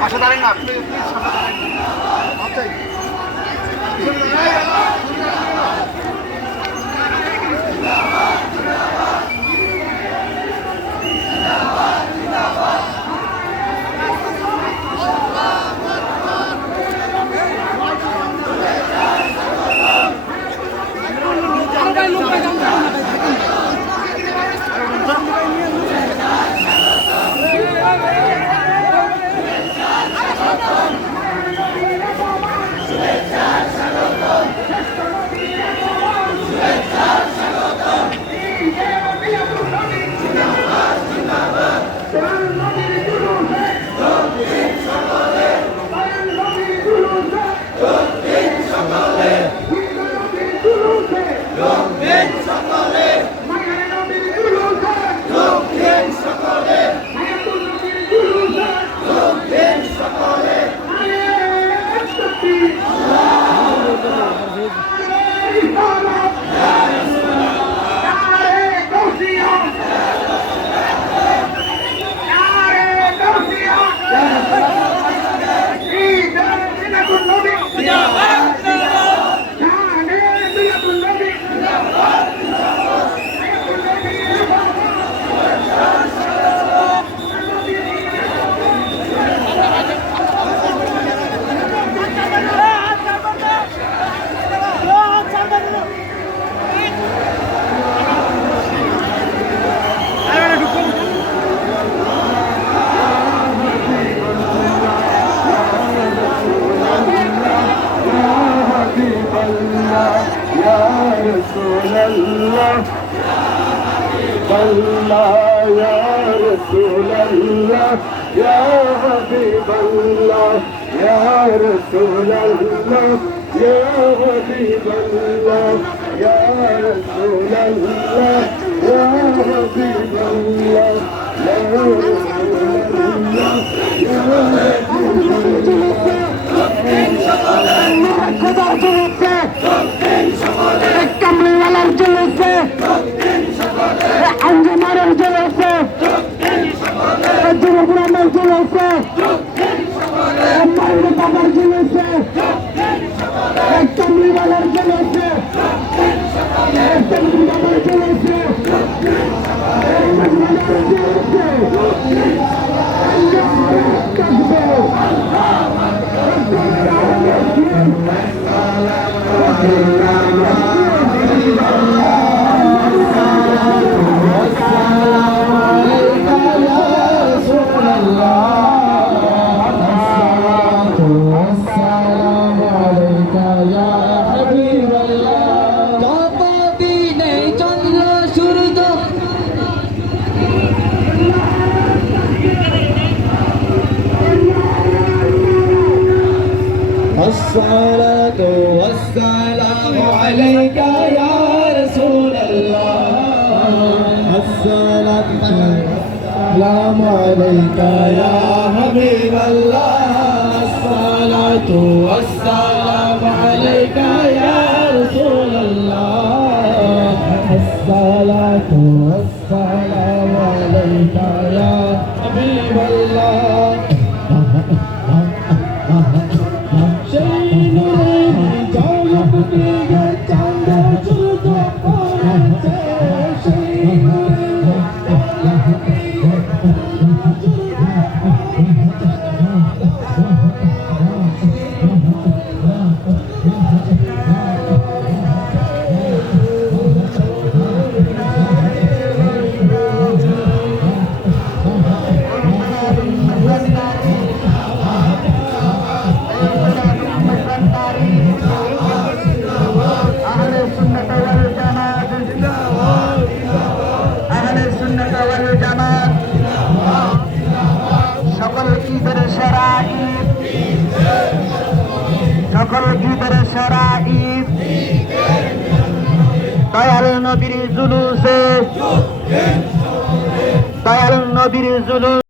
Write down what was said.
পাশে দাঁড়ান না, প্লিজ সামনে দাঁড়ান। الله يا رسول الله يا حبيب الله يا رسول الله يا حبيب الله يا رسول الله يا حبيب الله يا رسول الله يا الصلاة والسلام عليك يا رسول الله الصلاة والسلام عليك يا حبيب الله الصلاة والسلام عليك يا رسول الله الصلاة والسلام عليك يا حبيب الله সকল ঈদের সেরা ঈদ দয়াল নবীর জুলুসে দয়াল নবীর জুলুস